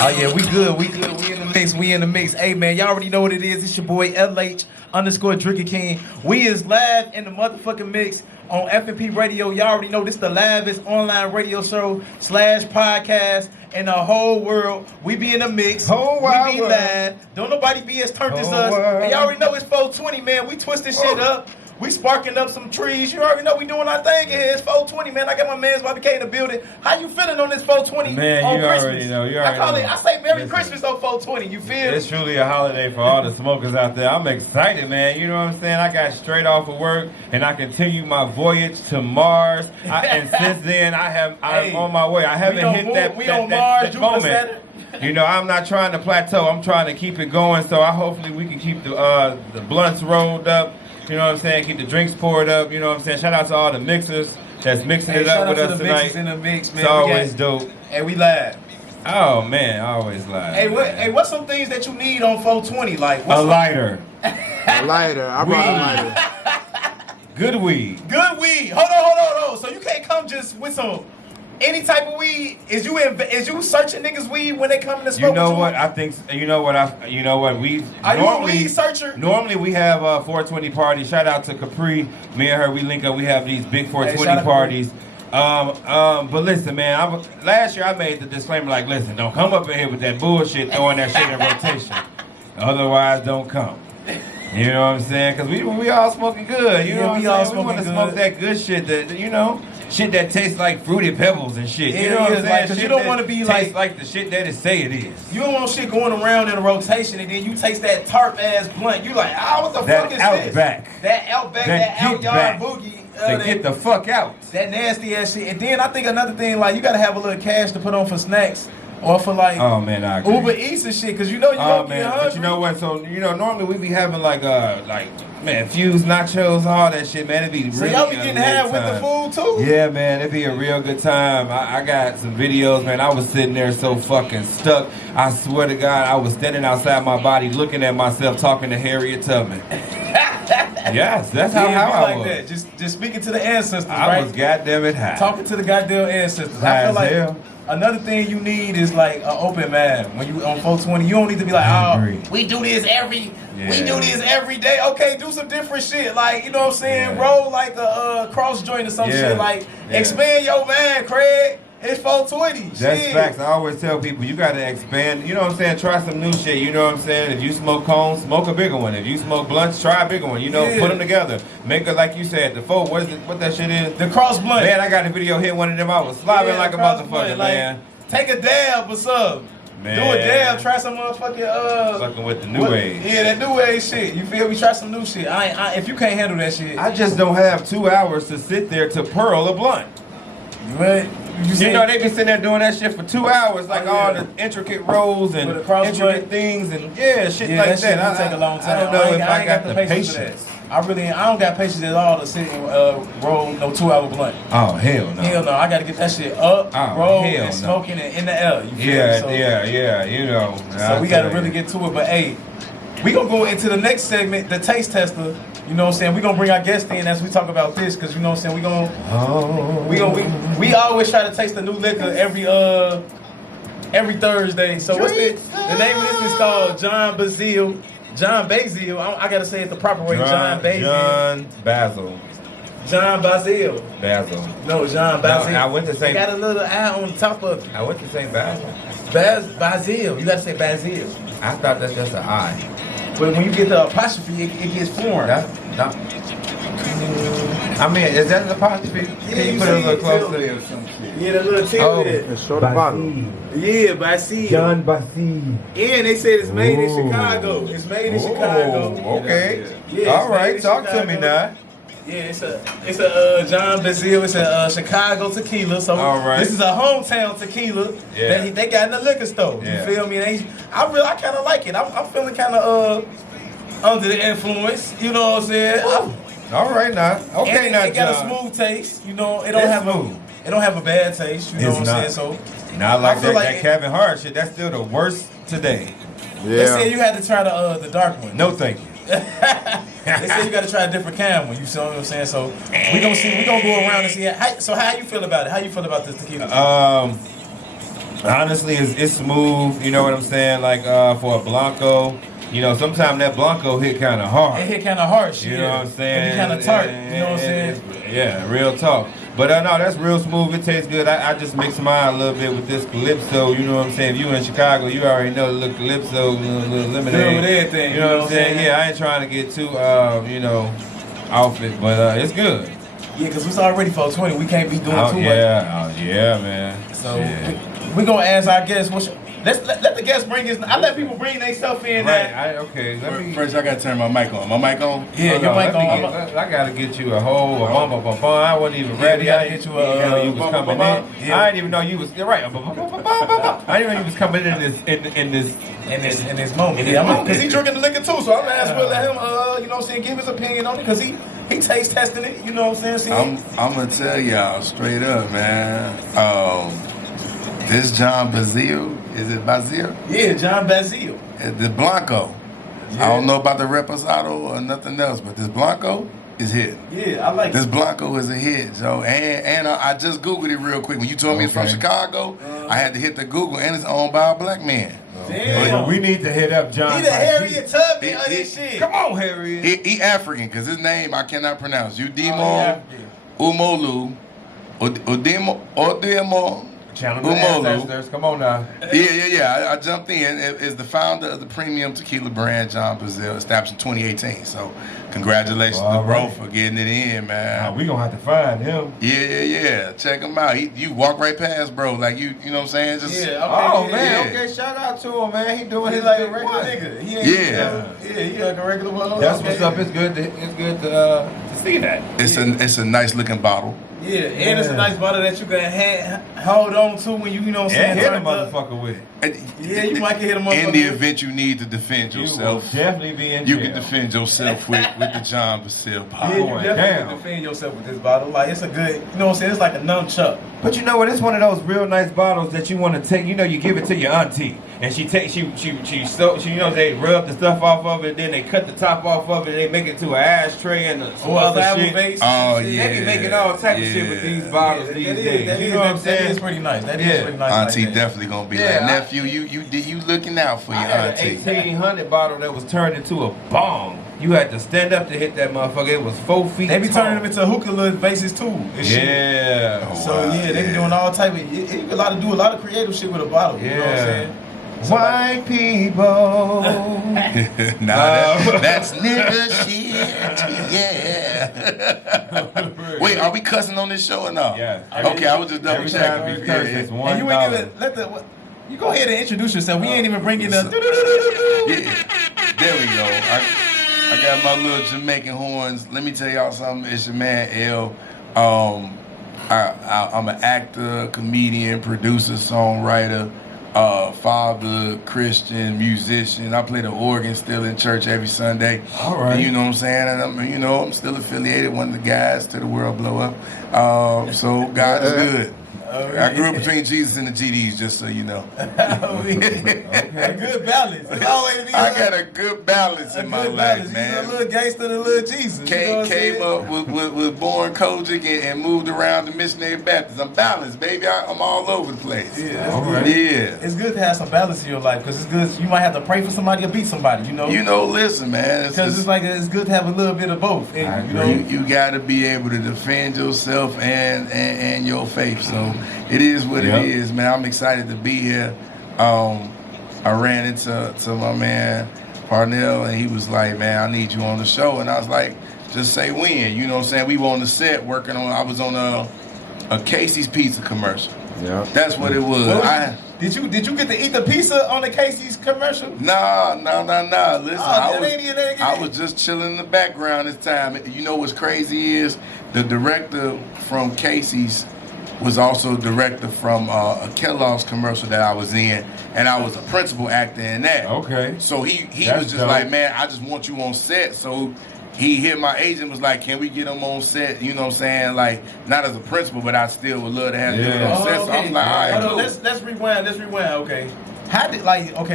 Oh yeah, we good, we good, we in the mix. Hey man, y'all already know what it is. It's your boy LH_Drinker King. We is live in the motherfucking mix on F.M.P Radio. Y'all already know this the livest online radio show / podcast in the whole world. We be in the mix. Whole we be world. live. Don't nobody be as turned as Whole us. world. And y'all already know it's 420, man. We twisting shit up. We sparking up some trees. You already know we doing our thing in here. It's 420, man. I got my man's YBK in the building. How you feeling on this 420 Man, on you Christmas? already know. You already know. I say Merry Listen. Christmas on 420. You feel? It's truly a holiday for all the smokers out there. I'm excited, man. You know what I'm saying? I got straight off of work and I continue my voyage to Mars. And since then, I'm on my way. I haven't hit that moment. You know, I'm not trying to plateau. I'm trying to keep it going. So hopefully we can keep the blunts rolled up. You know what I'm saying? Keep the drinks poured up. You know what I'm saying? Shout out to all the mixers that's mixing it up with us tonight. In the mix, man. It's always dope. Hey, we live. Oh man, I always live. Hey, what's some things that you need on 420? Like a lighter. A lighter. I brought a lighter. Good weed. Good weed. Hold on. So you can't come just with some any type of weed. Is you searching niggas weed when they come to smoke? You know what? I think. You know what? We are you a weed searcher? Normally we have 420 parties. Shout out to Capri. Me and her, we link up. We have these big 420 parties. But listen, man. Last year I made the disclaimer like, listen, don't come up in here with that bullshit, throwing that shit in rotation. Otherwise, don't come. You know what I'm saying? Because we all smoking good. You know what I'm saying? We want to smoke that good shit that, you know, shit that tastes like Fruity Pebbles and shit. You know what I'm saying? Because you don't want to be like the shit that it say it is. You don't want shit going around in a rotation and then you taste that tart ass blunt. You like, what the fuck is this? That Outback, that Outyard Boogie. Get the fuck out. That nasty ass shit. And then I think another thing, like, you got to have a little cash to put on for snacks. Or for like I agree. Uber Eats and shit, because you know you don't get hungry. But you know what? So you know normally we be having like man, fused nachos, all that shit, man. It be so really y'all be getting half with the food too? Yeah, man, it be a real good time. I got some videos, man. I was sitting there so fucking stuck. I swear to God, I was standing outside my body, looking at myself, talking to Harriet Tubman. Yes, that's how I was. That. Just speaking to the ancestors, I was goddamn it high. Talking to the goddamn ancestors. I feel like another thing you need is like an open mind. When you on 420, you don't need to be like, we do this every day. Okay, do some different shit. Like, you know what I'm saying? Roll like a cross joint or some shit. Like, expand your mind, Craig. It's 420. That's facts. I always tell people, you gotta expand. You know what I'm saying? Try some new shit. You know what I'm saying? If you smoke cones, smoke a bigger one. If you smoke blunts, try a bigger one. You know, put them together. Make it like you said. The four. What that shit is? The cross blunt. Man, I got a video hit one of them. I was slobbing like a motherfucker, blunt, man. Take a dab or something. Man. Do a dab. Try some motherfucking fucking with the new age. Yeah, that new age shit. You feel me? Try some new shit. If you can't handle that shit, I just don't have 2 hours to sit there to pearl a blunt. Right. You know, they be sitting there doing that shit for 2 hours, like all the intricate rolls and intricate things and shit like that. That take a long time. I don't know if I got the patience. I don't got patience at all to sit and roll no 2 hour blunt. Oh, hell no. Hell no. I got to get that shit up, roll, and smoking it in the air. You feel me? Yeah, you know. So we got to really get to it. But hey, we going to go into the next segment, the taste tester. You know what I'm saying? We're going to bring our guest in as we talk about this, because you know what I'm saying? We always try to taste a new liquor every Thursday. So what's the name of this is called John Basil. John Basil. I got to say it the proper way. John Basil. John Basil. No, John Basil. No, I went to say. Got a little eye on the top of it. I went to say Basil. Basil. You got to say Basil. I thought that's just an I. But when you get the apostrophe, it gets formed. I mean, is that an apostrophe? Can you put it a little closer? Yeah, the little tail there. It's short the bottom. Yeah, Basil. John Basil. And they said it's made in Chicago. It's made in Chicago. Okay. Yeah, all right, talk to me now. Yeah, it's a John Basil. It's a Chicago tequila. So this is a hometown tequila that they got in the liquor store. You feel me? I kind of like it. I'm feeling kind of under the influence. You know what I'm saying? All right now. Okay, now it got a smooth taste. You know, it don't have a bad taste. You know what I'm saying? So not like that Kevin Hart shit. That's still the worst today. Yeah. They said you had to try the dark one. No, thank you. They say you got to try a different kind one. You see what I'm saying? So we gonna go around and see. How you feel about it? How you feel about this tequila? Honestly, it's smooth. You know what I'm saying? Like for a Blanco, you know, sometimes that Blanco hit kind of hard. It hit kind of harsh. You know what I'm saying? It be kind of tart. You know what I'm saying? Yeah, real talk. But no, that's real smooth. It tastes good. I just mix mine a little bit with this Calypso. You know what I'm saying? If you in Chicago, you already know the little Calypso, little lemonade. With everything. You know what I'm saying? Yeah, I ain't trying to get too, off it, but it's good. Yeah, because it's already 420. We can't be doing too much. Yeah, man. So we gonna ask our guests. Let the guests bring his. I let people bring their stuff in. Right. First, I gotta turn my mic on. My mic on? Yeah, your mic on. I gotta get you a whole I wasn't even ready. I didn't get you a. You was coming in. I didn't even know you was. You're right. I didn't know you was coming in this moment. Yeah, because he drinking the liquor too. So I'm gonna ask Will, let him, you know what I'm saying, give his opinion on it because he taste testing it. You know what I'm saying? I'm gonna tell y'all straight up, man. This John Bazille, is it Bazille? Yeah, John Bazille. The Blanco. Yeah. I don't know about the Reposado or nothing else, but this Blanco is hit. Yeah, I like this Blanco is a hit, Joe. And I just Googled it real quick. When you told me it's from Chicago, I had to hit the Google, and it's owned by a black man. Damn. So we need to hit up John. He the Harriet Tubman of this shit. Come on, Harriet. He African, because his name I cannot pronounce. Udemo Umolu Odemo. Channel ancestors. Come on now. Yeah. I jumped in. Is the founder of the premium tequila brand, John Bazille, established in 2018. So, congratulations to bro for getting it in, man. We gonna have to find him. Yeah. Check him out. You walk right past, bro. Like you know what I'm saying? Just man. Okay, shout out to him, man. He doing his like a regular nigga. He like a regular one. That's what's up. It's good to see that. It's a nice looking bottle. Yeah, and it's a nice bottle that you can hold on to when you know what I'm saying. And hit a motherfucker with it. Yeah, you might hit a motherfucker. In the event you need to defend yourself, you will definitely be in jail. You can defend yourself with the John Bazille bottle. Yeah, you definitely can defend yourself with this bottle. Like, it's a good, you know what I'm saying? It's like a nunchuck. But you know what? It's one of those real nice bottles that you want to take. You know, you give it to your auntie, and she you know, they rub the stuff off of it, then they cut the top off of it, and they make it to an ashtray and some other shit. Base. Oh yeah, they be making all type of shit with these bottles these days. You know what I'm saying? That is pretty nice. That is pretty nice. Auntie definitely gonna be like, nephew, you looking out for your auntie. I had an 1800 bottle that was turned into a bong. You had to stand up to hit that motherfucker. It was 4 feet They be tall. turning them into hookah bases too. Yeah. Oh, so they be doing all type of. You can do a lot of creative shit with a bottle. You know what I'm saying? So white people. That's nigga shit. Yeah. Wait, are we cussing on this show or no? Yeah. Okay, I was just double checking. And you ain't even you go ahead and introduce yourself. We ain't even bringing the. There we go. I got my little Jamaican horns. Let me tell y'all something. It's your man L. I'm an actor, comedian, producer, songwriter, father, Christian, musician. I play the organ still in church every Sunday. All right. And you know what I'm saying? And I'm still affiliated, one of the guys to the world blow up. So God is good. I grew up between Jesus and the GDs, just so you know. A good balance. I got a good balance in my life, man. He's a little gangster and a little Jesus. Came up with born Kojic and moved around the Missionary Baptist. I'm balanced, baby. I'm all over the place. Yeah, Yeah. It's good to have some balance in your life because it's good. You might have to pray for somebody or beat somebody, you know. Listen, man. Because it's good to have a little bit of both. And, you got to be able to defend yourself and your faith. So it is what it is, man. I'm excited to be here. I ran into my man Parnell, and he was like, "Man, I need you on the show." And I was like, "Just say when." You know what I'm saying? We were on the set working on. I was on a Casey's Pizza commercial. Yeah, that's what it was. Did you get to eat the pizza on the Casey's commercial? Nah. Listen, I was just chilling in the background this time. You know what's crazy is the director from Casey's was also director from a Kellogg's commercial that I was in, and I was a principal actor in that. Okay. So he was just like, "Man, I just want you on set." So he hit my agent, was like, "Can we get him on set?" You know what I'm saying? Like, not as a principal, but I still would love to have him on set. So I was like, "All right, cool." Let's rewind. Okay. How did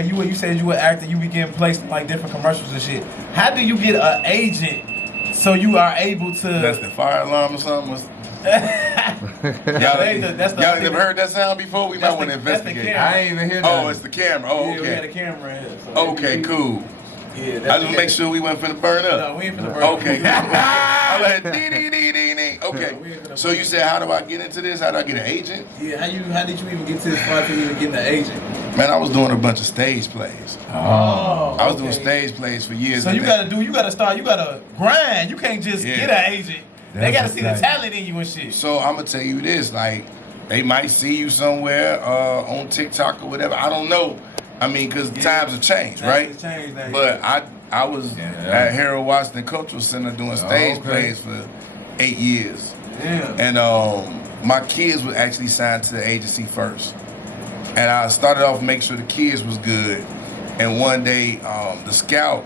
you said you were an actor, you be getting placed in like different commercials and shit. How do you get an agent so you are able to? That's the fire alarm or something. Y'all never heard that sound before? We might want to investigate. I ain't even hear that. Oh, it's the camera. Oh, okay. Yeah, we had a camera in here. So okay, cool. Yeah, I just make sure we weren't finna burn up. No, we ain't finna burn up. Okay. I'm like, dee. Okay. So you said, how do I get into this? How do I get an agent? Yeah, how did you even get to this spot to even get an agent? Man, I was doing a bunch of stage plays. Oh. I was doing stage plays for years. So you gotta grind. You can't just get an agent. They gotta see the talent in you and shit. So I'm gonna tell you this, like, they might see you somewhere on TikTok or whatever. I don't know. I mean, because times have changed, right? But I was at Harold Washington Cultural Center doing stage plays for 8 years. Yeah. And my kids were actually signed to the agency first. And I started off making sure the kids was good. And one day, the Scout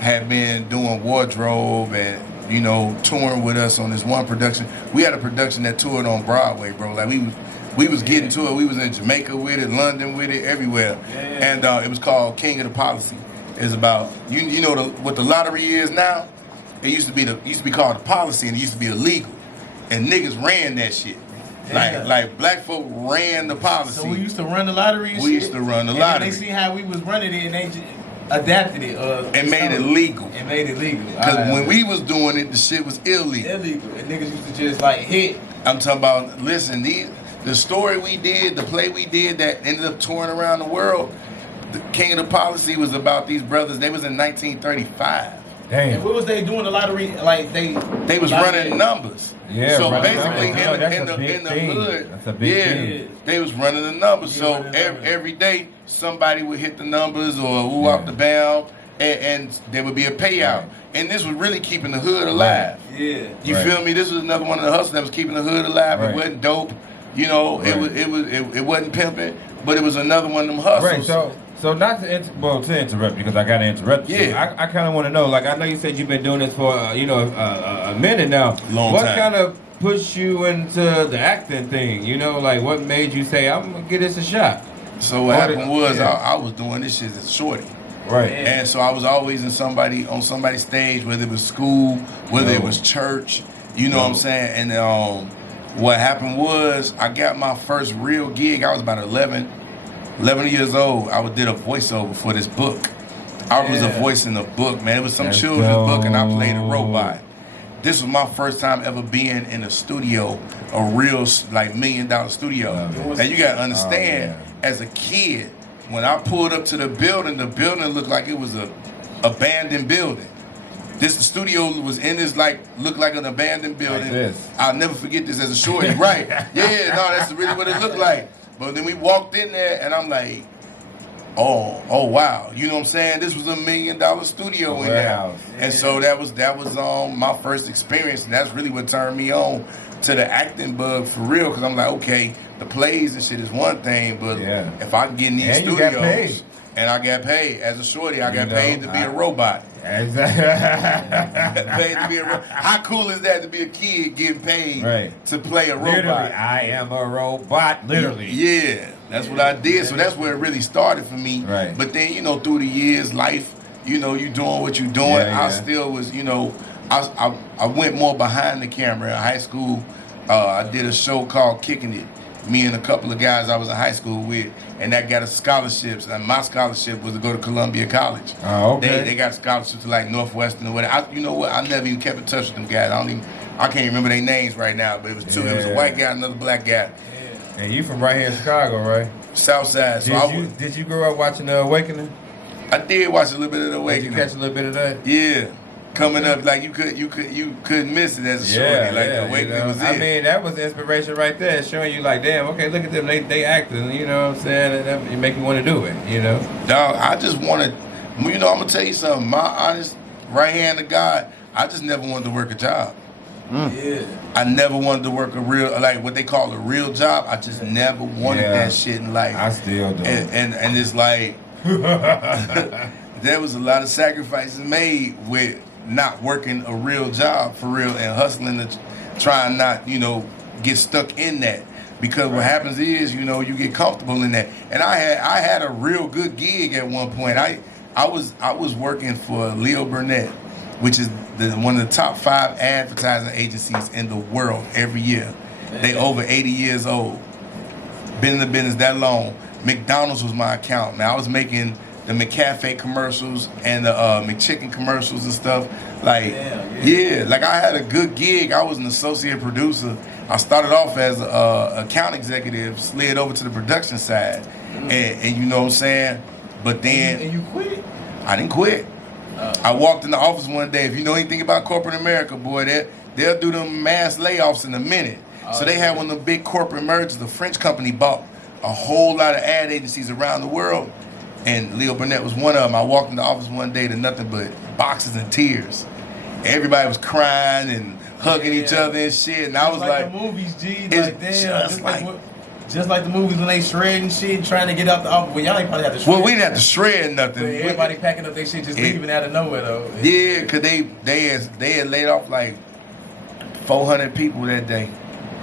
had been doing wardrobe and, you know, touring with us on this one production. We had a production that toured on Broadway, bro. Like, we was getting to it. We was in Jamaica with it, London with it, everywhere. And it was called King of the Policy. It's about, you know what the lottery is now? It used to be called the policy, and it used to be illegal. And niggas ran that shit. Like black folk ran the policy. So we used to run the lottery and shit? We used to run the lottery. And they see how we was running it, and they just adapted it. And made it legal. And made it legal. Because when we was doing it, the shit was illegal. Illegal. And niggas used to just like hit. I'm talking about, listen, the story we did, the play we did that ended up touring around the world, the King of the Policy was about these brothers. They was in 1935. Damn. And what was they doing the lottery? Like they was running numbers. Yeah. So basically in in the hood, that's a big thing. they was running the numbers. So every day somebody would hit the numbers or woo out the bound, and there would be a payout. And this was really keeping the hood alive. Yeah. You feel me? This was another one of the hustles that was keeping the hood alive. It wasn't dope. You know, it wasn't pimping, but it was another one of them hustles. Right. So not to interrupt you because I gotta interrupt you. Yeah. I kind of want to know. Like, I know you said you've been doing this for a minute now. Long what time. kind of pushed you into the acting thing? You know, like what made you say I'm gonna give this a shot? So what happened was I was doing this shit as a shorty. Right. And so I was always on somebody's stage, whether it was school, whether it was church. You know what I'm saying? And what happened was I got my first real gig. I was about 11 years old. I did a voiceover for this book. I was a voice in the book, man. It was some children's book, and I played a robot. This was my first time ever being in a studio, a real like $1 million studio. And you gotta understand, as a kid, when I pulled up to the building looked like it was a abandoned building. The studio was in this looked like an abandoned building. Like this. I'll never forget this as a shorty. Right? Yeah, no, that's really what it looked like. But then we walked in there, and I'm like, oh wow, you know what I'm saying? This was a $1 million studio in there, and so that was my first experience, and that's really what turned me on to the acting bug for real. Because I'm like, okay, the plays and shit is one thing, but if I can get in these studios, and I got paid as a shorty, I got paid to be a robot. Exactly. Paid to be how cool is that to be a kid getting paid to play a robot? Literally, I am a robot. Literally. Yeah, that's what I did. So that's where it really started for me. Right. But then, you know, through the years, life, you know, you doing what you doing. I still was, you know, I went more behind the camera in high school. I did a show called Kicking It. Me and a couple of guys I was in high school with, and that got us scholarships. And my scholarship was to go to Columbia College. Oh, okay. They got scholarships to like Northwestern or whatever. You know what? I never even kept in touch with them guys. I can't remember their names right now, but it was two. It was a white guy, another black guy. And you from right here in Chicago, right? Southside. So did you grow up watching The Awakening? I did watch a little bit of The Awakening. Did you catch a little bit of that? Yeah. Coming up, like you couldn't miss it as a shorty. Like The Awakening was it. I mean, that was the inspiration right there, showing you like, damn, okay, look at them, they acting, you know what I'm saying? It make me want to do it, you know? Dog, I just wanted, you know, I'm gonna tell you something. My honest right hand of God, I just never wanted to work a job. Yeah. I never wanted to work a real, like what they call a real job. I just never wanted that shit in life. I still do. And it's like there was a lot of sacrifices made with not working a real job for real and hustling to try and not, you know, get stuck in that. Because what happens is, you know, you get comfortable in that. And I had a real good gig at one point. I was working for Leo Burnett, which is one of the top 5 advertising agencies in the world every year. They over 80 years old. Been in the business that long. McDonald's was my account. Now I was making the McCafe commercials and the McChicken commercials and stuff. Like, yeah, like I had a good gig. I was an associate producer. I started off as an account executive, slid over to the production side, and you know what I'm saying. But then and you quit? I didn't quit. I walked in the office one day. If you know anything about corporate America, boy, they'll do them mass layoffs in a minute. So they had one of the big corporate mergers. The French company bought a whole lot of ad agencies around the world, and Leo Burnett was one of them. I walked in the office one day to nothing but boxes and tears. Everybody was crying and hugging each other and shit, and I was like the movies, G. It's Like, damn, just like the movies when they shredding shit and trying to get out the office. Well, y'all ain't probably have to shred. Well, we didn't have to shred nothing. But everybody packing up their shit just leaving out of nowhere, though. Yeah, because they had laid off like 400 people that day.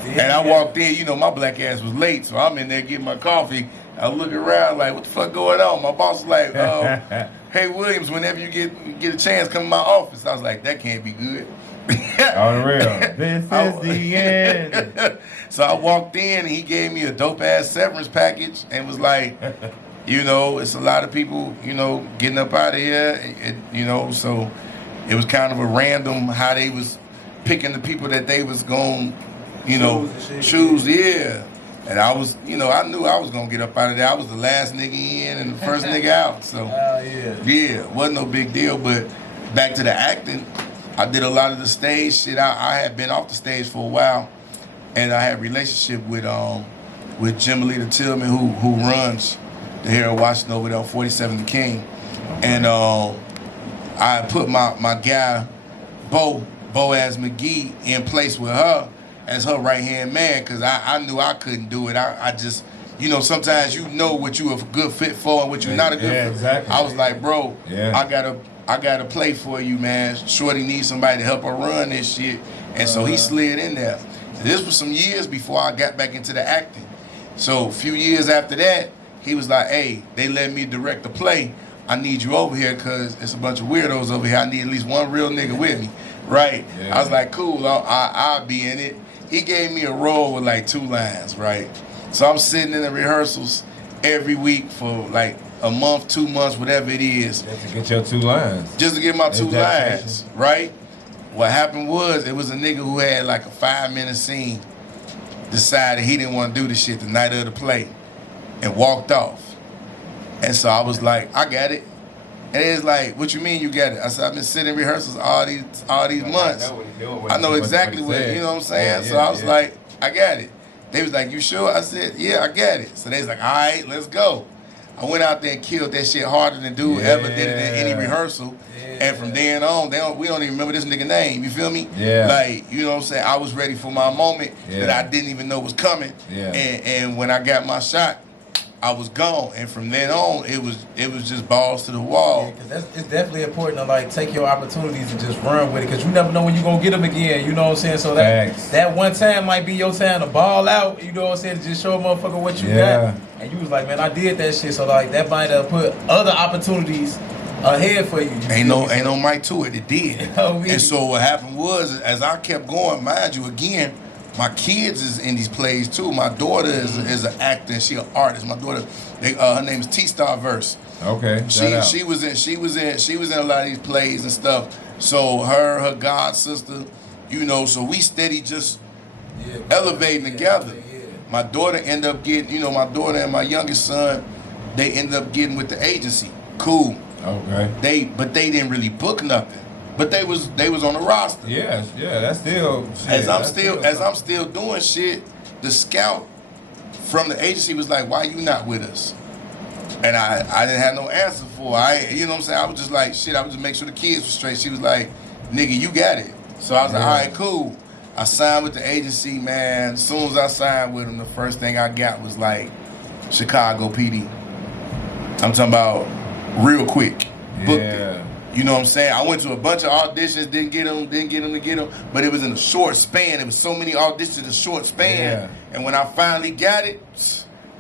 And I walked in, you know, my black ass was late, so I'm in there getting my coffee. I look around like, what the fuck going on? My boss was like, hey, Williams, whenever you get a chance, come to my office. I was like, that can't be good. On the real. This is the end. So I walked in, and he gave me a dope-ass severance package and was like, you know, it's a lot of people, you know, getting up out of here, you know, so it was kind of a random how they was picking the people that they was going to, you know, choose, yeah. And I was, you know, I knew I was going to get up out of there. I was the last nigga in and the first nigga out. So, yeah, wasn't no big deal. But back to the acting, I did a lot of the stage shit. I had been off the stage for a while. And I had a relationship with Jim Alita Tillman, who runs the Harold Washington over there on 47th and King. And I put my guy, Boaz McGee, in place with her as her right-hand man, because I knew I couldn't do it. I just, you know, sometimes you know what you a good fit for and what you're not a good fit. Exactly. I was like, bro, I gotta play for you, man. Shorty needs somebody to help her run this shit. And so he slid in there. This was some years before I got back into the acting. So a few years after that, he was like, hey, they let me direct the play. I need you over here because it's a bunch of weirdos over here. I need at least one real nigga with me. Right? Yeah. I was like, cool, I'll be in it. He gave me a role with like 2 lines, right? So I'm sitting in the rehearsals every week for like a month, 2 months, whatever it is. Just to get your 2 lines. Just to get my 2 lines, right? What happened was, it was a nigga who had like a 5-minute scene, decided he didn't want to do the shit the night of the play, and walked off. And so I was like, I got it. And it's like, what you mean you got it? I said, I've been sitting in rehearsals all these months. I know exactly what, you know what I'm saying? So I was like, I got it. They was like, you sure? I said, yeah, I got it. So they was like, all right, let's go. I went out there and killed that shit harder than dude ever did it in any rehearsal. And from then on, we don't even remember this nigga name. You feel me? Yeah. Like, you know what I'm saying? I was ready for my moment that I didn't even know was coming. Yeah. And when I got my shot, I was gone. And from then on, it was just balls to the wall. Yeah, because it's definitely important to like take your opportunities and just run with it, because you never know when you're gonna get them again. You know what I'm saying? So that one time might be your time to ball out. You know what I'm saying? To just show a motherfucker what you got. And you was like, man, I did that shit. So like that might have put other opportunities ahead for you. Ain't no mic to it. It did. And so what happened was, as I kept going, mind you, again, my kids is in these plays too. My daughter is an actor. She an artist. My daughter, her name is T-Star Verse. Okay. She was in a lot of these plays and stuff. So her god sister, you know. So we steady just elevating together. My daughter ended up getting, my daughter and my youngest son, they ended up getting with the agency. Cool. Okay. But they didn't really book nothing. But they was on the roster. Yeah, that's still shit. As I'm still doing shit, the scout from the agency was like, "Why you not with us?" And I didn't have no answer for it. You know what I'm saying? I was just like, shit, I was just make sure the kids were straight. She was like, "Nigga, you got it." So I was like, all right, cool. I signed with the agency, man. As soon as I signed with them, the first thing I got was like Chicago PD. I'm talking about real quick. Booked it. You know what I'm saying? I went to a bunch of auditions, didn't get them, but it was in a short span. There was so many auditions in a short span. Yeah. And when I finally got it,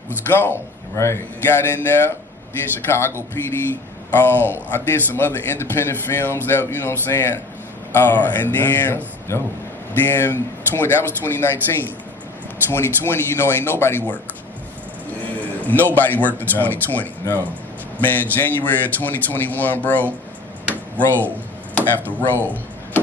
was gone. Right. Got in there, did Chicago PD. I did some other independent films that, you know what I'm saying? And then, that's dope. That was 2019. 2020, you know, ain't nobody work. Yeah. Nobody worked in 2020. No. Man, January of 2021, bro, roll after roll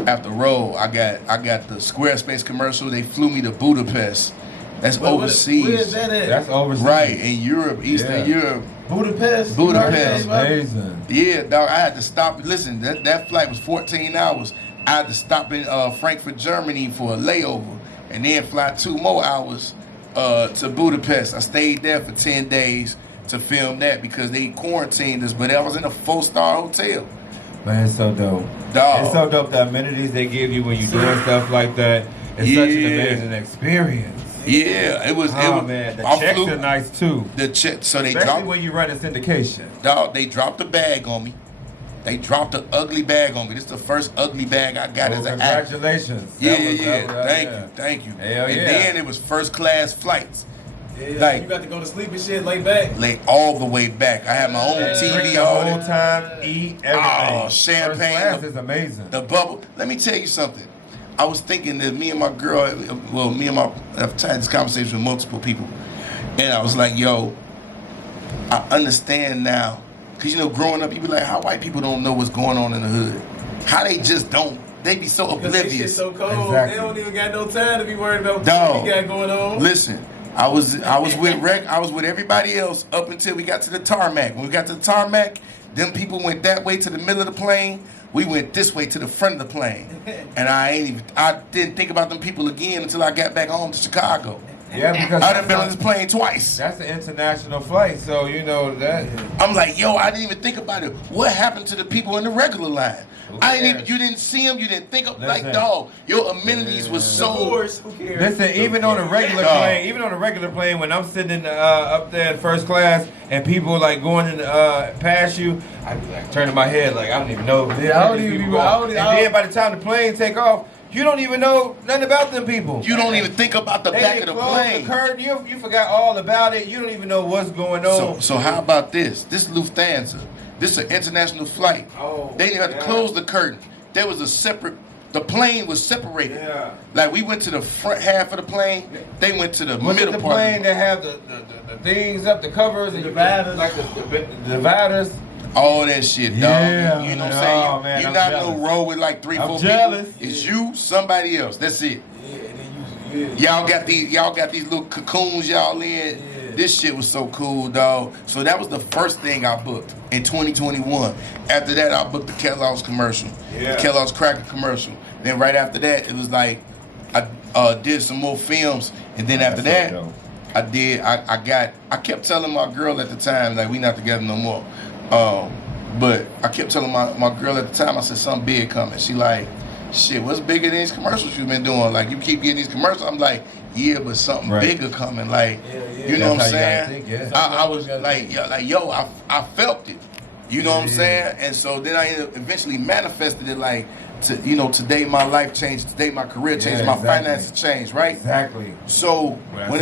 after roll. I got the Squarespace commercial. They flew me to Budapest. That's overseas. Where is that at? That's overseas. Right, in Europe, Eastern Europe. Budapest. Amazing. Yeah, dog, I had to stop. Listen, that flight was 14 hours. I had to stop in Frankfurt, Germany for a layover, and then fly 2 more hours to Budapest. I stayed there for 10 days to film that because they quarantined us, but I was in a 4-star hotel. Man, it's so dope. Dog. It's so dope, the amenities they give you when you're doing stuff like that. It's such an amazing experience. Yeah, it was. Man, the checks are nice too. The check, so they especially dropped when you run a syndication. Dog, they dropped a bag on me. They dropped an ugly bag on me. This is the first ugly bag I got as an actor. Congratulations. Thank you. Hell and then it was first class flights. Yeah, like, you got to go to sleep and shit, lay back. Lay all the way back. I had my own TV the on. whole time, eat everything. Oh, champagne. First class is amazing. The bubble. Let me tell you something. I was thinking that me and my girl, I've had this conversation with multiple people, and I was like, yo, I understand now. Because, you know, growing up, you be like, how white people don't know what's going on in the hood? How they just don't. They be so oblivious. They so cold. Exactly. They don't even got no time to be worried about what we got going on. Listen, I was with everybody else up until we got to the tarmac. When we got to the tarmac, them people went that way to the middle of the plane. We went this way to the front of the plane. And I didn't think about them people again until I got back home to Chicago. Yeah, because I done been on this plane twice. That's an international flight, so you know that. I'm like, yo, I didn't even think about it. What happened to the people in the regular line? You didn't see them. You didn't think of like, dog. Your amenities was so. Who cares? Listen, even on a regular plane, when I'm sitting up there in first class and people like going in past you, I be like turning my head like I don't even know. Yeah, I don't even. And then by the time the plane take off, you don't even know nothing about them people. You don't even think about the back of the plane. The curtain, you forgot all about it. You don't even know what's going on. So how about this? This is Lufthansa. This is an international flight. Oh, they didn't have to close the curtain. There was a separate. The plane was separated. Yeah. Like we went to the front half of the plane. They went to the middle the part. Plane that have the things up, the covers, and dividers, like the dividers. All that shit, dog. Yeah, you know what I'm saying? Oh, man, you're I'm not jealous. no row with like 3-4 jealous. people. It's you, somebody else. That's it. Y'all got these little cocoons y'all in. Yeah. This shit was so cool, dog. So that was the first thing I booked in 2021. After that, I booked the Kellogg's commercial, the Kellogg's Cracker commercial. Then right after that, it was like I did some more films, and then after that, I kept telling my girl at the time, like, we not together no more. But I kept telling my girl at the time, I said, something big coming. She like, shit, what's bigger than these commercials you've been doing? Like, you keep getting these commercials. I'm like, yeah, but something bigger coming. Like, you know what I'm saying? I was like, yo, I felt it. You know what I'm saying? And so then I eventually manifested it like, today my life changed, today my career changed, my finances changed, right? Exactly. So when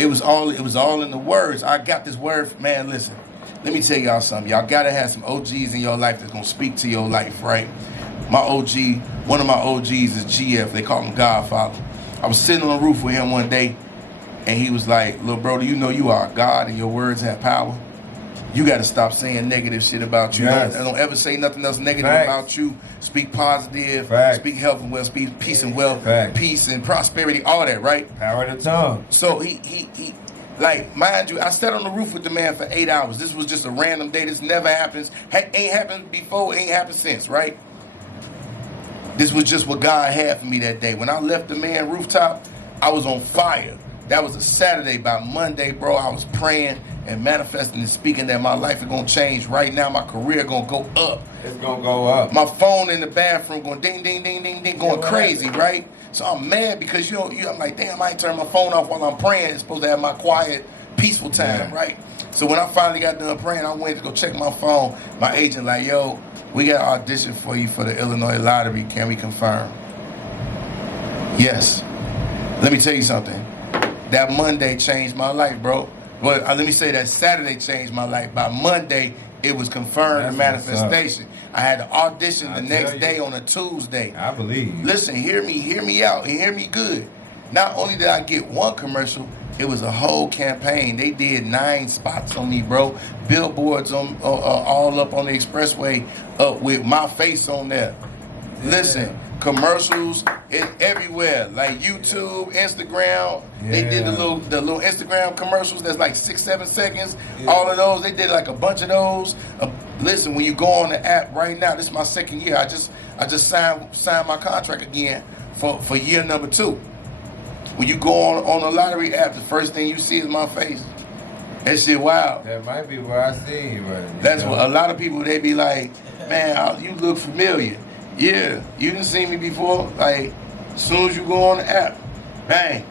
it was all in the words. I got this word, man, listen. Let me tell y'all something. Y'all gotta have some OGs in your life that's gonna speak to your life, right? One of my OGs is GF. They call him Godfather. I was sitting on the roof with him one day, and he was like, little bro, do you know you are God and your words have power? You got to stop saying negative shit about you. Yes. Don't ever say nothing else negative about you. Speak positive. Speak health and wealth. Speak peace and wealth. Peace and prosperity. All that, right? Power of the tongue. So he like, mind you, I sat on the roof with the man for 8 hours. This was just a random day. This never happens. Ain't happened before. Ain't happened since, right? This was just what God had for me that day. When I left the man rooftop, I was on fire. That was a Saturday. By Monday, bro, I was praying and manifesting and speaking that my life is going to change right now. My career going to go up. It's going to go up. My phone in the bathroom going ding, ding, ding, ding, ding, going crazy, right? So I'm mad because, I'm like, damn, I ain't turn my phone off while I'm praying. It's supposed to have my quiet, peaceful time, right? So when I finally got done praying, I went to go check my phone. My agent like, yo, we got an audition for you for the Illinois lottery. Can we confirm? Yes. Let me tell you something. That Monday changed my life, bro. But let me say that Saturday changed my life. By Monday, it was confirmed, the manifestation. I had to audition the next day on a Tuesday. I believe. Listen, hear me out, and hear me good. not only did I get one commercial, it was a whole campaign. They did 9 spots on me, bro. Billboards on all up on the expressway, up with my face on there. Listen, commercials everywhere, like YouTube, Instagram. They did the little Instagram commercials that's like 6-7 seconds. All of those, they did like a bunch of those. Listen, when you go on the app right now, this is my 2nd year. I just signed my contract again for year number 2. When you go on the lottery app, the first thing you see is my face. That shit wild. That might be where I see you, but that's what a lot of people, they be like, man, you look familiar. Yeah, you didn't see me before. Like, as soon as you go on the app, bang.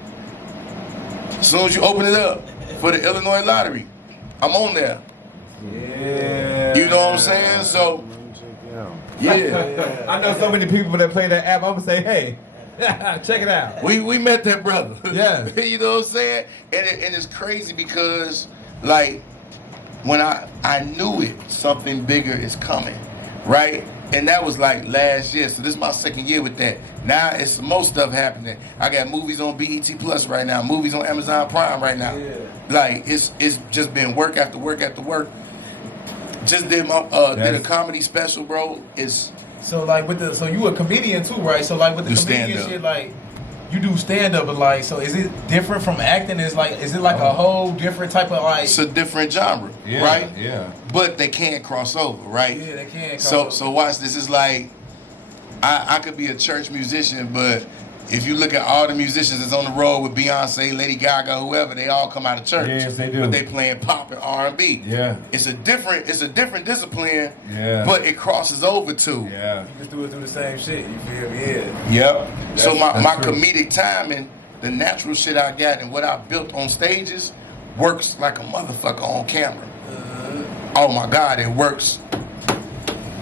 As soon as you open it up for the Illinois lottery, I'm on there. Yeah. You know what I'm saying? So, yeah. I know so many people that play that app. I'm gonna say, hey, check it out. We met that brother. Yeah. You know what I'm saying? And it's crazy because, like, when I knew it, something bigger is coming, right? And that was like last year. So this is my 2nd year with that. Now it's some more stuff happening. I got movies on BET Plus right now, movies on Amazon Prime right now. Yeah. Like it's just been work after work after work. Just did my did a comedy special, bro. It's so like so you a comedian too, right? So like with the comedian shit, like you do stand up, but like, so is it different from acting? Is it like a whole different type of like? It's a different genre, right? Yeah. But they can't cross over, right? Yeah, they can't. So watch this. Is like I could be a church musician, but if you look at all the musicians that's on the road with Beyonce, Lady Gaga, whoever, they all come out of church. Yes, they do. But they playing pop and R&B. Yeah. It's a different discipline. Yeah. But it crosses over to. Yeah. You just do it through the same shit. You feel me? Yeah. Yep. So my comedic timing, the natural shit I got and what I built on stages works like a motherfucker on camera. Oh my God, it works.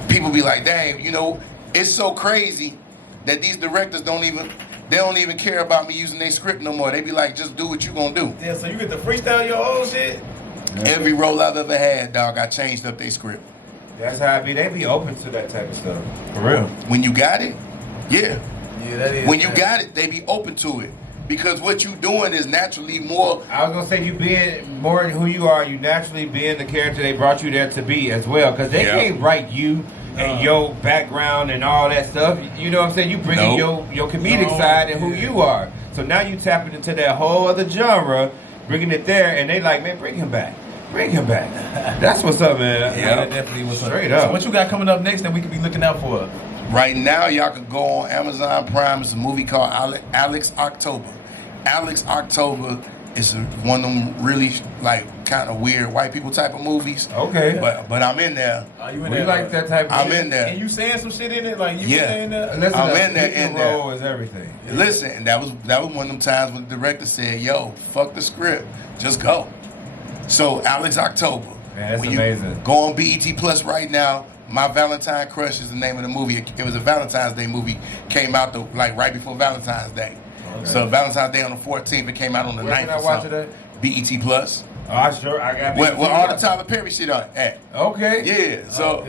People be like, dang, you know, it's so crazy that these directors don't even care about me using their script no more. They be like, just do what you gonna do. Yeah, so you get to freestyle your whole shit? Every role I've ever had, dog, I changed up their script. That's how it be. They be open to that type of stuff. For real. When you got it, yeah. Yeah, that is. When you got it, they be open to it. Because what you doing is naturally more. I was gonna say you being more who you are, you naturally being the character they brought you there to be as well. Because they can't write you and your background and all that stuff. You know what I'm saying? You bring in your comedic side and who you are. So now you tapping into that whole other genre, bringing it there, and they like, man, bring him back. Bring him back. That's what's up, man. Yeah, that definitely what's up. Straight up. So what you got coming up next that we could be looking out for? Right now, y'all can go on Amazon Prime. It's a movie called Alex October. Alex October is one of them really like kind of weird white people type of movies. Okay. But I'm in there. Are you in We there? like that type of I'm in there. And you saying some shit in it? Like you Yeah. saying that? Listen, I'm in there, in there. role is everything. Listen, and that was one of them times when the director said, yo, fuck the script. Just go. So Alex October. Man, that's When you amazing. Go on BET Plus right now. My Valentine Crush is the name of the movie. It was a Valentine's Day movie. Came out right before Valentine's Day. Okay. So Valentine's Day on the 14th. It came out on the 9th. Where can I watch it at? BET Plus. Oh, I got Where all the Tyler Perry shit at. Okay. Yeah. So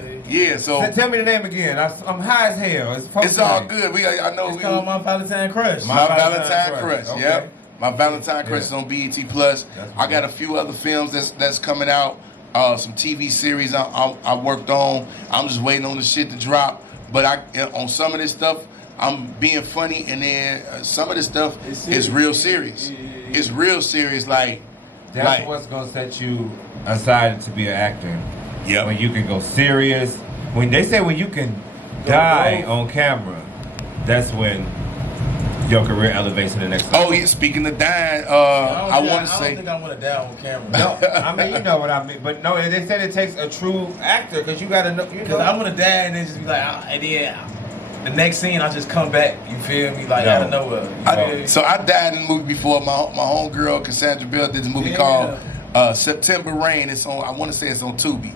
so tell me the name again. I'm high as hell. It's all good. I know it's called My Valentine Crush. My Valentine Crush. Okay. Yep. My Valentine Crush is on BET Plus. I got a few other films that's coming out. Some TV series I worked on. I'm just waiting on the shit to drop. But on some of this stuff, I'm being funny, and then some of this stuff is real serious. It's real serious. That's what's gonna set you aside to be an actor. Yeah. When you can go serious. When they say when you can die on camera, that's when your career elevates to the next level. Oh yeah, speaking of dying, I want to say. I don't think I want to die on camera. No, I mean you know what I mean, but no, they said it takes a true actor because you gotta know. Because I want to die and then just be like, and then the next scene I just come back. You feel me? Like out of nowhere. So I died in the movie before. My homegirl Cassandra Bell did this movie called September Rain. It's on. I want to say it's on Tubi.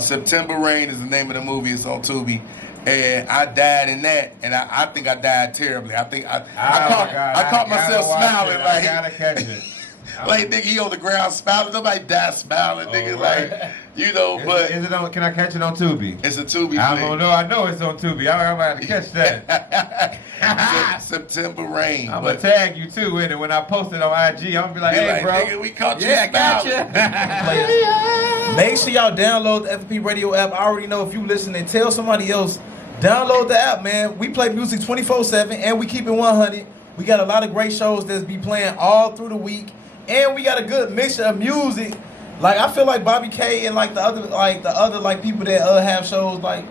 September Rain is the name of the movie. It's on Tubi. And I died in that, and I think I died terribly. I think I caught myself smiling. I gotta catch it. Like, nigga, he on the ground smiling. Somebody die smiling, nigga. Right. Like, you know, but. Is it on, can I catch it on Tubi? It's a Tubi. I don't know. I know it's on Tubi. I'm going to catch that. September Rain. I'm going to tag you too in it. When I post it on IG, I'm going to be like, hey, bro. Nigga, we caught you. Yeah, I got you. Make sure y'all download the F.M.P Radio app. I already know if you listening, tell somebody else. Download the app, man. We play music 24/7 and we keep it 100. We got a lot of great shows that's be playing all through the week, and we got a good mixture of music. Like I feel like Bobby K and like the other people that have shows, like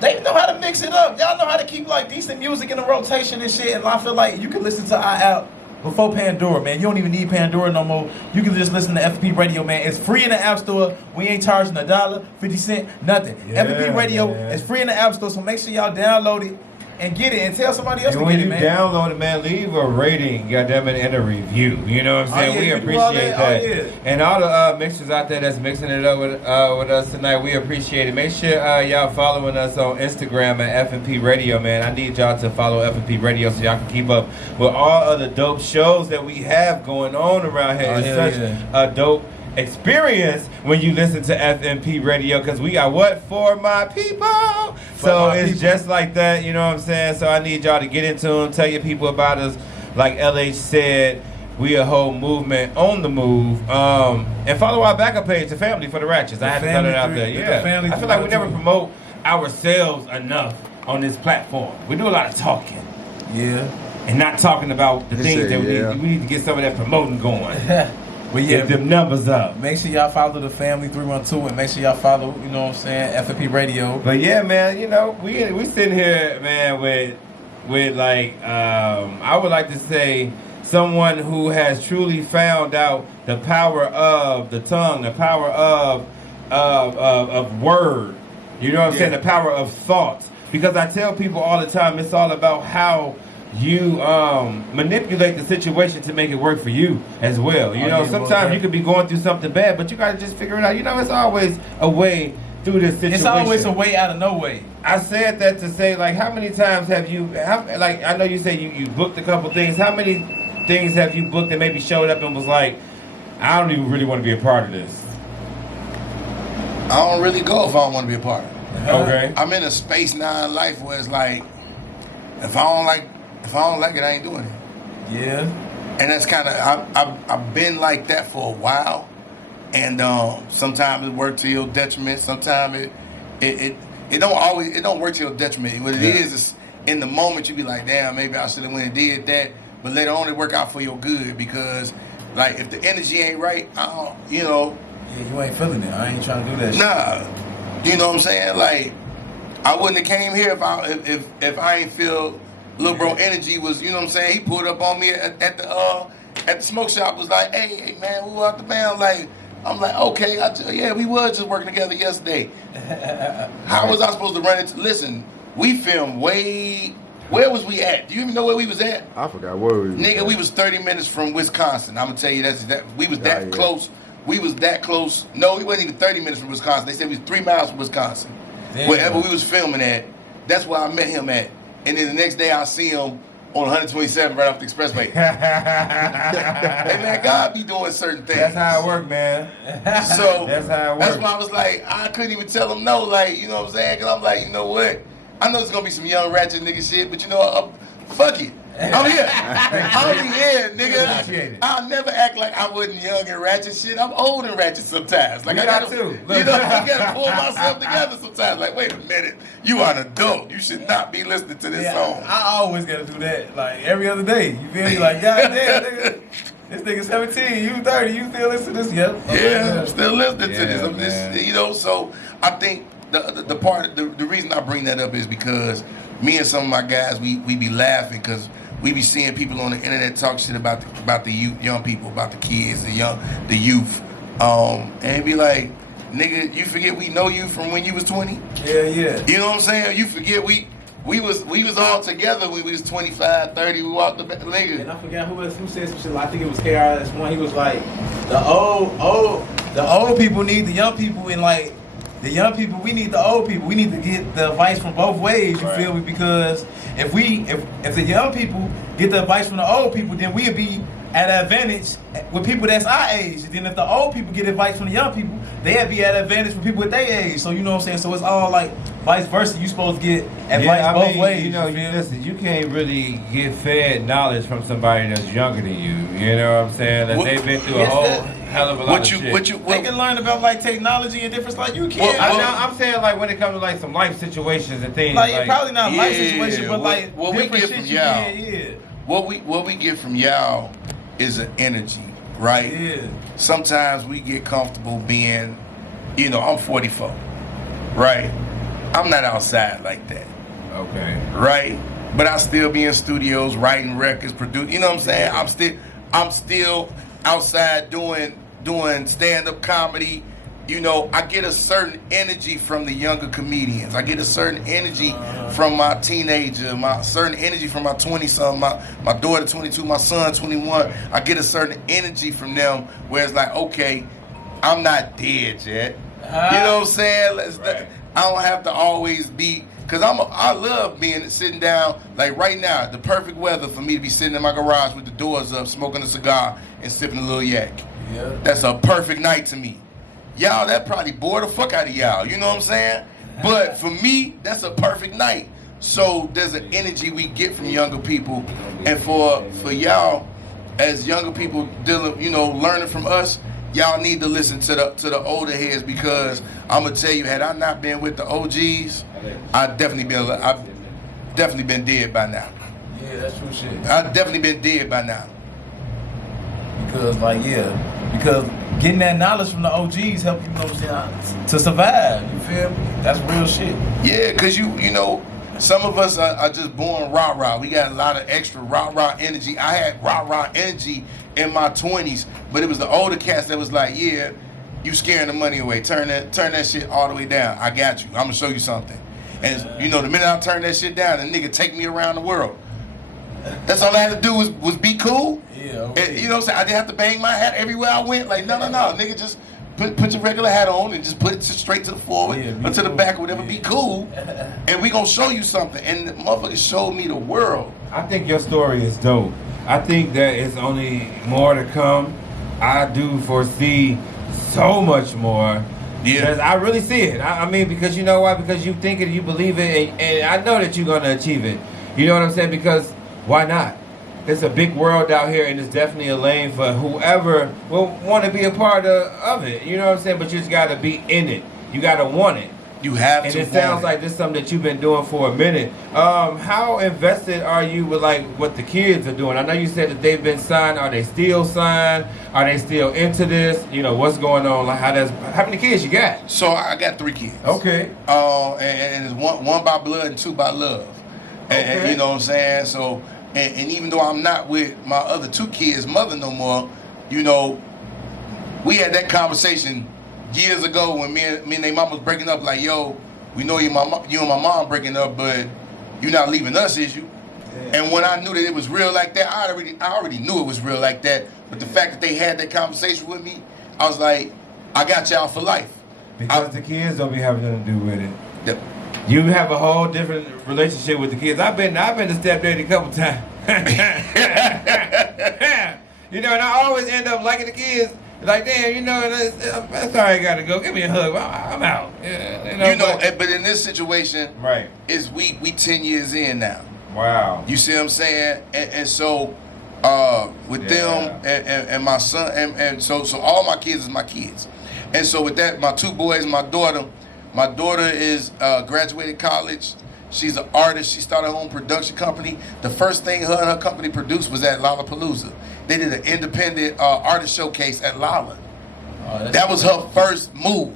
they know how to mix it up. Y'all know how to keep like decent music in the rotation and shit. And I feel like you can listen to our app before Pandora, man. You don't even need Pandora no more. You can just listen to F.M.P Radio, man. It's free in the App Store. We ain't charging $1, 50 cents, nothing. Yeah, F.M.P Radio is free in the App Store, so make sure y'all download it and get it and tell somebody else to get it, man. When you download it, man, leave a rating, goddamn it, and a review. You know what I'm saying? We appreciate that. And all the mixers out there that's mixing it up with us tonight, we appreciate it. Make sure y'all following us on Instagram at F.M.P Radio, man. I need y'all to follow F.M.P Radio so y'all can keep up with all of the dope shows that we have going on around here. It's such a dope experience when you listen to F.M.P Radio, because we are what? For my people. So it's just like that, you know what I'm saying? So I need y'all to get into them, tell your people about us. Like LH said, we a whole movement on the move. And follow our backup page, The Family for the Ratchets. I had to throw that out there. Yeah. I feel like we never promote ourselves enough on this platform. We do a lot of talking. Yeah. And not talking about the things that we need. We need to get some of that promoting going. But yeah, get them numbers up. Make sure y'all follow the Family 312 and make sure y'all follow, you know what I'm saying, F.M.P Radio. But yeah, man, you know, we sitting here, man, with like I would like to say someone who has truly found out the power of the tongue, the power of word. You know what I'm saying? The power of thoughts. Because I tell people all the time, it's all about how you manipulate the situation to make it work for you as well. You know, sometimes you could be going through something bad, but you got to just figure it out. You know, it's always a way through this situation. It's always a way out of no way. I said that to say, like, how many times have you, like, I know you say you booked a couple things. How many things have you booked that maybe showed up and was like, I don't even really want to be a part of this? I don't really go if I don't want to be a part of it. Okay. I'm in a space now in life where it's like, if I don't like it, I ain't doing it. Yeah. And that's kind of, I've been like that for a while. And sometimes it works to your detriment. Sometimes it don't work to your detriment. What it is in the moment you be like, damn, maybe I should have went and did that. But later on it work out for your good, because like if the energy ain't right, you know. Yeah, you ain't feeling it. I ain't trying to do that shit. Nah. You know what I'm saying? Like, I wouldn't have came here if I ain't feel Lil Bro energy was, you know what I'm saying? He pulled up on me at the smoke shop, was like, hey man, we out the band. Like, I'm like, okay, we was just working together yesterday. How was I supposed to run it? Listen, we filmed where was we at? Do you even know where we was at? I forgot where we was. Nigga, we was 30 minutes from Wisconsin. I'm gonna tell you we was that close. We was that close. No, we wasn't even 30 minutes from Wisconsin. They said we was 3 miles from Wisconsin. Damn. Wherever we was filming at, that's where I met him at. And then the next day I see him on 127 right off the expressway. Hey man, God be doing certain things. That's how it work, man. So that's how it work. That's why I was like, I couldn't even tell him no, like, you know what I'm saying? Cause I'm like, you know what? I know there's gonna be some young ratchet nigga shit, but you know, fuck it. I'm here. I'm here, nigga. I'll never act like I wasn't young and ratchet shit. I'm old and ratchet sometimes. Like I got to, you know, I gotta pull myself together sometimes. Like, wait a minute, you are an adult. You should not be listening to this song. I always gotta do that, like every other day. You feel me? Like, goddamn, nigga. This nigga 17, you 30, you still listen to this? Yep. Yeah, I'm still listening to this. You know, so I think the reason I bring that up is because me and some of my guys, we be laughing because we be seeing people on the internet talk shit about the young people, about the kids, the youth, and be like, nigga, you forget we know you from when you was 20? Yeah. You know what I'm saying? You forget we was all together when we was 25, 30. We walked the nigga. And I forgot who said some shit. I think it was KRS-One. He was like, the old people need the young people, and like the young people, we need the old people. We need to get the advice from both ways. You feel me? Because if the young people get the advice from the old people, then we'll be at an advantage with people that's our age. And then if the old people get advice from the young people, they'd be at an advantage with people at their age. So you know what I'm saying? So it's all like vice versa. You supposed to get advice both ways. You know, listen, you can't really get fed knowledge from somebody that's younger than you. You know what I'm saying? That they've been through a whole hell of a lot of shit. They can learn about like technology and different stuff. You can. I'm saying like when it comes to like some life situations and things. Like probably not life situation, but like what we get from y'all. What we get from y'all is an energy, right? Yeah. Sometimes we get comfortable being, you know, I'm 44, right? I'm not outside like that. Okay. Right? But I still be in studios, writing records, producing, you know what I'm saying? I'm still outside doing stand-up comedy. You know, I get a certain energy from the younger comedians. I get a certain energy from my teenager, certain energy from my 20-something, my daughter 22, my son 21. I get a certain energy from them where it's like, okay, I'm not dead yet. You know what I'm saying? I don't have to always be, because I love sitting down, like right now, the perfect weather for me to be sitting in my garage with the doors up, smoking a cigar and sipping a little yak. Yeah. That's a perfect night to me. Y'all, that probably bore the fuck out of y'all, you know what I'm saying? But for me, that's a perfect night. So there's an energy we get from younger people. And for y'all, as younger people dealing, you know, learning from us, y'all need to listen to the older heads, because I'm gonna tell you, had I not been with the OGs, I've definitely been dead by now. Yeah, that's true shit. I've definitely been dead by now. Because getting that knowledge from the OGs help you, know what I'm saying, to survive. You feel me? That's real shit. Yeah, because you know, some of us are just born rah-rah. We got a lot of extra rah-rah energy. I had rah-rah energy in my 20s, but it was the older cats that was like, yeah, you scaring the money away. Turn that shit all the way down. I got you. I'm going to show you something. And, you know, the minute I turn that shit down, the nigga take me around the world. That's all I had to do was be cool. Yeah. Okay. And, you know what I'm saying? I didn't have to bang my hat everywhere I went. Like, no. Nigga, just put your regular hat on and just put it straight to the forward or to the back or whatever. Be cool. And we gonna show you something. And the motherfucker showed me the world. I think your story is dope. I think that it's only more to come. I do foresee so much more. Yeah. I really see it. I mean, because you know why? Because you think it, you believe it, and I know that you're gonna achieve it. You know what I'm saying? Because why not? It's a big world out here, and it's definitely a lane for whoever will want to be a part of it. You know what I'm saying? But you just got to be in it. You got to want it. You have and to. And it sounds like this is something that you've been doing for a minute. How invested are you with like what the kids are doing? I know you said that they've been signed. Are they still signed? Are they still into this? You know, what's going on? Like how many kids you got? So I got 3 kids. Okay. And it's one by blood and 2 by love. And you know what I'm saying? So. And even though I'm not with my other 2 kids' mother no more, you know, we had that conversation years ago when me and their mom was breaking up. Like, yo, we know you and my mom breaking up, but you're not leaving us, is you? Yeah. And when I knew that it was real like that, I already knew it was real like that. But the fact that they had that conversation with me, I was like, I got y'all for life. Because the kids don't be having nothing to do with it. Yep. You have a whole different relationship with the kids. I've been to stepdaddy a couple times. You know, and I always end up liking the kids. Like, damn, you know, that's all I gotta go. Give me a hug. I'm out. Yeah, but in this situation, right, is we 10 years in now. Wow. You see what I'm saying? And so with them and my son, and so all my kids is my kids. And so with that, my 2 boys, my daughter is graduated college. She's an artist. She started her own production company. The first thing her and her company produced was at Lollapalooza. They did an independent artist showcase at Lolla. That was her first move.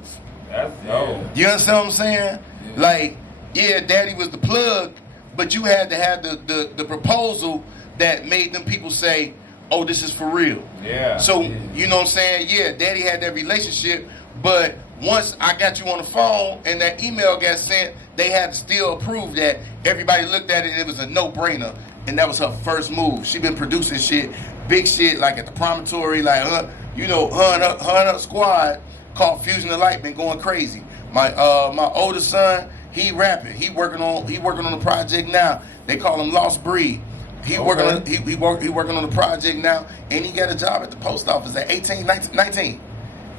That's dope. You understand what I'm saying? Yeah. Like, yeah, daddy was the plug, but you had to have the proposal that made them people say, oh, this is for real. Yeah. So, you know what I'm saying? Yeah, daddy had that relationship, but once I got you on the phone and that email got sent, they had to still approve that. Everybody looked at it and it was a no-brainer. And that was her first move. She been producing shit, big shit, like at the Promontory, like her and her squad called Fusion of Light been going crazy. My oldest son, he rapping. He working on the project now. They call him Lost Breed. He working on the project now, and he got a job at the post office at 18, 19.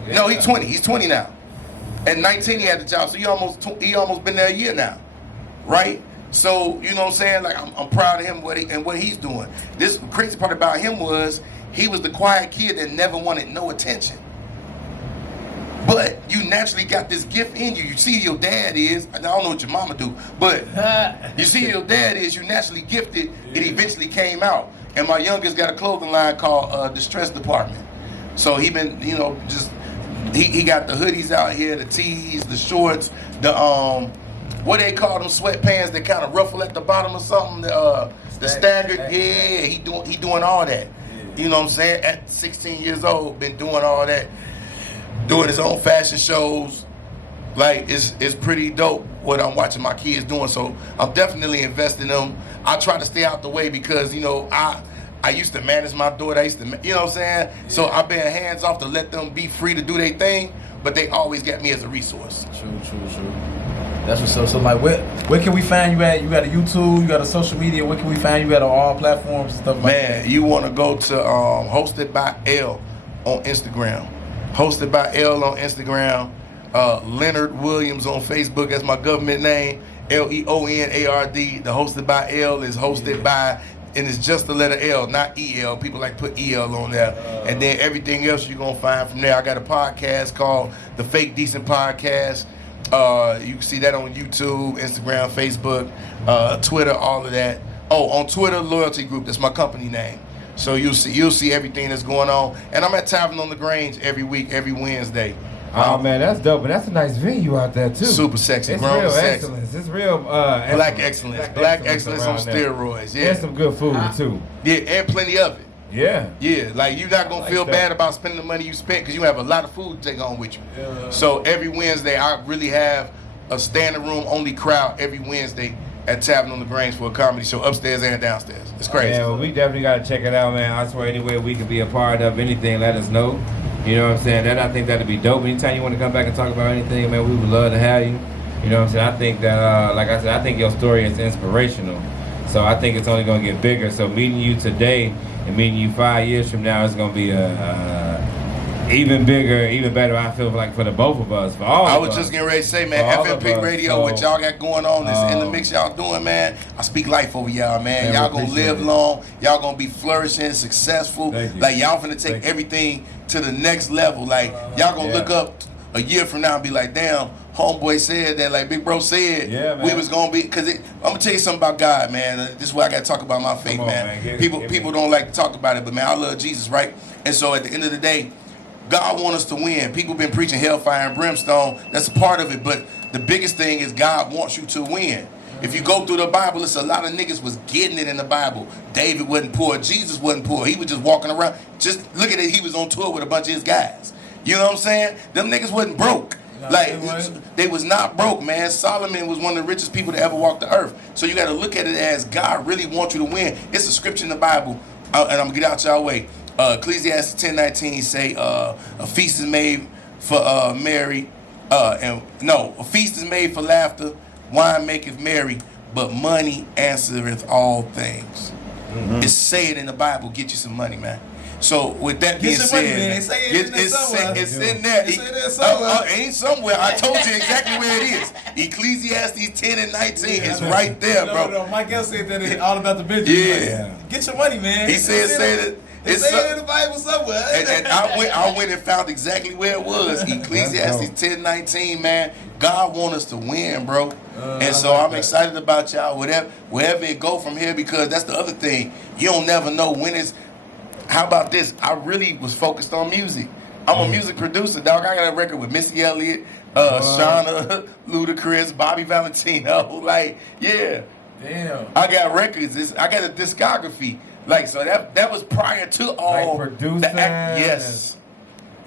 Yeah. No, he's 20. He's 20 now. At 19, he had the job, so he almost been there a year now, right? So you know what I'm saying? Like I'm proud of him what he's doing. This crazy part about him was he was the quiet kid that never wanted no attention. But you naturally got this gift in you. You see your dad is, I don't know what your mama do, but you see your dad is, you naturally gifted, it eventually came out. And my youngest got a clothing line called Distress Department. So he been, you know, just, he got the hoodies out here, the tees, the shorts, the, what they call them sweatpants that kind of ruffle at the bottom or something, the staggered, yeah, he doing all that. You know what I'm saying? At 16 years old, been doing all that. Doing his own fashion shows, like it's pretty dope what I'm watching my kids doing. So I'm definitely investing in them. I try to stay out the way because, you know, I used to manage my daughter. I used to, you know what I'm saying? Yeah. So I've been hands off to let them be free to do their thing, but they always got me as a resource. True. That's what's up. So like, where can we find you at? You got a YouTube, you got a social media. Where can we find you at on all platforms and stuff like that? Man, you want to go to Hosted by L on Instagram. Hosted by L on Instagram, Leonard Williams on Facebook. That's my government name, Leonard. The Hosted by L is hosted by, and it's just the letter L, not EL. People like put EL on there. And then everything else you're going to find from there. I got a podcast called The Fake Decent Podcast. You can see that on YouTube, Instagram, Facebook, Twitter, all of that. Oh, on Twitter, Loyalty Group. That's my company name. So you'll see everything that's going on. And I'm at Tavern on the Grange every week, every Wednesday. Oh man, that's dope. And that's a nice venue out there too. Super sexy, it's grown real sexy. Excellence. It's real Black excellence. Black excellence on steroids. Yeah. And some good food too. Yeah, and plenty of it. Yeah. Yeah, like you're not gonna feel bad about spending the money you spent because you have a lot of food to take on with you. Yeah. So every Wednesday I really have a standing room only crowd every Wednesday at Tavern on the Grange for a comedy show, upstairs and downstairs. It's crazy. Yeah, well, we definitely got to check it out, man. I swear, anywhere we can be a part of anything, let us know. You know what I'm saying? I think that'd be dope. Anytime you want to come back and talk about anything, man, we would love to have you. You know what I'm saying? I think that, like I said, I think your story is inspirational. So I think it's only going to get bigger. So meeting you today and meeting you 5 years from now is going to be even bigger, even better, I feel like, for the both of us, for all I of was us. just getting ready to say, man, F.M.P Radio, what y'all got going on, this in the mix y'all doing, man. I speak life over y'all, man. Y'all gonna live long. Y'all gonna be flourishing, successful. Like, y'all finna take everything to the next level. Like, y'all gonna look up a year from now and be like, damn, homeboy said that, like Big Bro said, we was gonna be, cause I'm gonna tell you something about God, man. This is why I gotta talk about my faith, man. People don't like to talk about it, but man, I love Jesus, right? And so at the end of the day, God wants us to win. People been preaching hellfire and brimstone. That's a part of it. But the biggest thing is God wants you to win. If you go through the Bible, it's a lot of niggas was getting it in the Bible. David wasn't poor. Jesus wasn't poor. He was just walking around. Just look at it. He was on tour with a bunch of his guys. You know what I'm saying? Them niggas wasn't broke. They was not broke, man. Solomon was one of the richest people to ever walk the earth. So you got to look at it as God really wants you to win. It's a scripture in the Bible, and I'm going to get out y'all way. Ecclesiastes 10:19 say a feast is made for merry, a feast is made for laughter, wine maketh merry, but money answereth all things. Mm-hmm. It's saying in the Bible, get you some money, man. So with that being said, it's in there. Ain't somewhere. I told you exactly where it is. Ecclesiastes 10:19 is right there, bro. No, Mike L said that it's all about the business. Yeah. Like, get your money, man. He said that. It's in the Bible somewhere. And I went and found exactly where it was. Ecclesiastes 10:19, man. God wants us to win, bro. And so I'm excited about y'all, wherever it go from here, because that's the other thing. You don't never know when it's. How about this? I really was focused on music. I'm a music producer, dog. I got a record with Missy Elliott, Shauna, Ludacris, Bobby Valentino. Like, yeah. Damn. I got records. I got a discography. Like, so that was prior to all the act.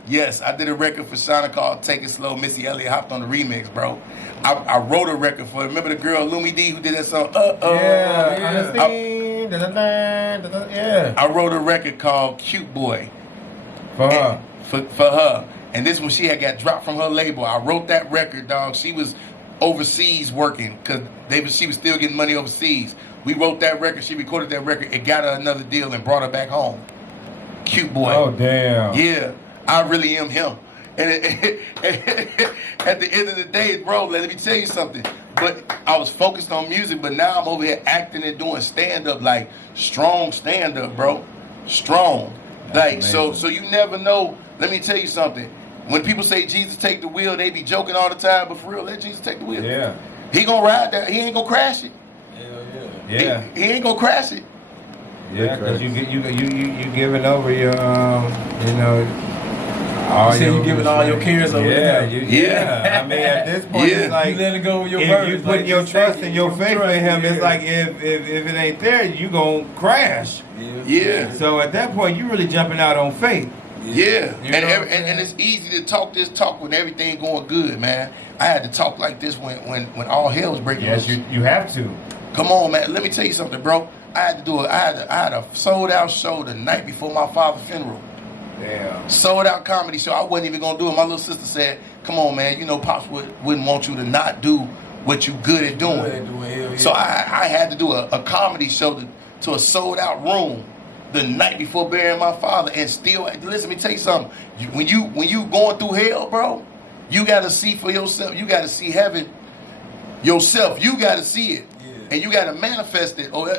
Yes, I did a record for Shauna called Take It Slow. Missy Elliott hopped on the remix, bro. I wrote a record for, remember the girl Lumi D who did that song? I wrote a record called Cute Boy. For her. For her. And this one she had got dropped from her label. I wrote that record, dog. She was overseas working because she was still getting money overseas. We wrote that record. She recorded that record. It got her another deal and brought her back home. Cute boy. Oh, damn. Yeah, I really am him. And at the end of the day, bro, let me tell you something. But I was focused on music, but now I'm over here acting and doing stand-up, like strong stand-up, bro. Strong. Like, so you never know. Let me tell you something. When people say Jesus take the wheel, they be joking all the time, but for real, let Jesus take the wheel. Yeah. He gonna ride that. He ain't gonna crash it. Yeah. He ain't gonna crash it. Yeah, because you giving over your, you know, all you you giving all your cares over there. I mean, at this point, it's like you letting go of your if burdens. you put your trust and your faith in Him, it's like if it ain't there, you gonna crash. Yeah. So at that point, you really jumping out on faith. Yeah, and it's easy to talk this talk when everything going good, man. I had to talk like this when all hell was breaking loose. Yes, you have to. Come on, man. Let me tell you something, bro. I had to do it. I had a sold out show the night before my father's funeral. Damn. Sold out comedy show. I wasn't even gonna do it. My little sister said, "Come on, man. You know, Pops wouldn't want you to not do what you good at doing." So I had to do a comedy show to a sold out room the night before burying my father, and still listen. Let me tell you something. When you going through hell, bro, you gotta see for yourself. You gotta see heaven yourself. You gotta see it. And you gotta manifest it, or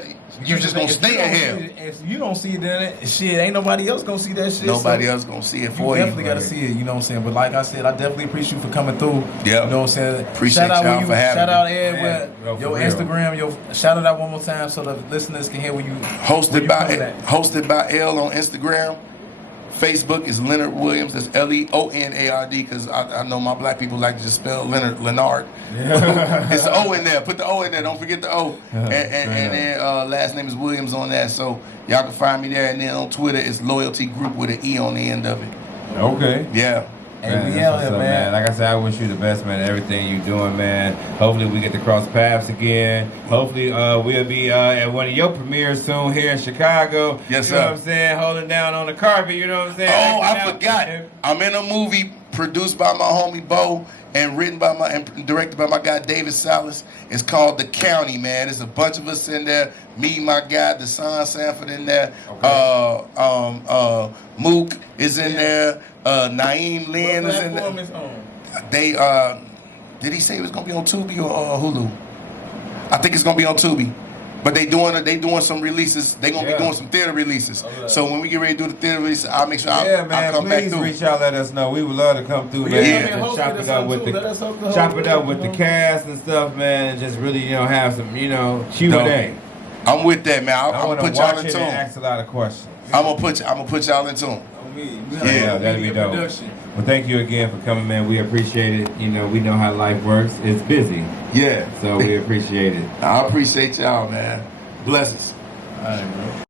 you just gonna stay in hell. If you don't see that shit, ain't nobody else gonna see that shit. Nobody else gonna see it for you. You definitely gotta see it. You know what I'm saying? But like I said, I definitely appreciate you for coming through. Yeah. You know what I'm saying? Appreciate y'all for having me. Shout out Ed with your Instagram. Shout it out one more time so the listeners can hear where you. Hosted by L on Instagram. Facebook is Leonard Williams. That's Leonard, because I know my black people like to just spell Leonard. It's an O in there. Put the O in there. Don't forget the O. And then last name is Williams on that. So y'all can find me there. And then on Twitter, it's Loyalty Group with an E on the end of it. Okay. Yeah. Man, we out here, man. Like I said, I wish you the best, man. Everything you doing, man. Hopefully we get to cross paths again. Hopefully we'll be at one of your premieres soon here in Chicago. Yes, sir. You know what I'm saying? Holding down on the carpet. You know what I'm saying? Oh, I forgot. I'm in a movie produced by my homie Bo and written by and directed by my guy David Salas. It's called The County, man. There's a bunch of us in there. Me, my guy, Deshaun Sanford in there. Okay. Mook is in there. Naeem Lynn is in there. They did he say it was gonna be on Tubi or Hulu? I think it's gonna be on Tubi. But they doing some releases. They gonna be doing some theater releases. Okay. So when we get ready to do the theater release, I'll make sure I'll come back through. Please reach out, let us know. We would love to come through, man. Chop it up with the cast and stuff, man, and just really, have some, Q&A. I'm with that, man. I'm gonna put y'all in tune. Ask a lot of questions. I'm gonna put y'all in tune. Yeah, that'd be dope. Well, thank you again for coming, man. We appreciate it. We know how life works. It's busy. Yeah. So we appreciate it. I appreciate y'all, man. Blessings. All right, bro.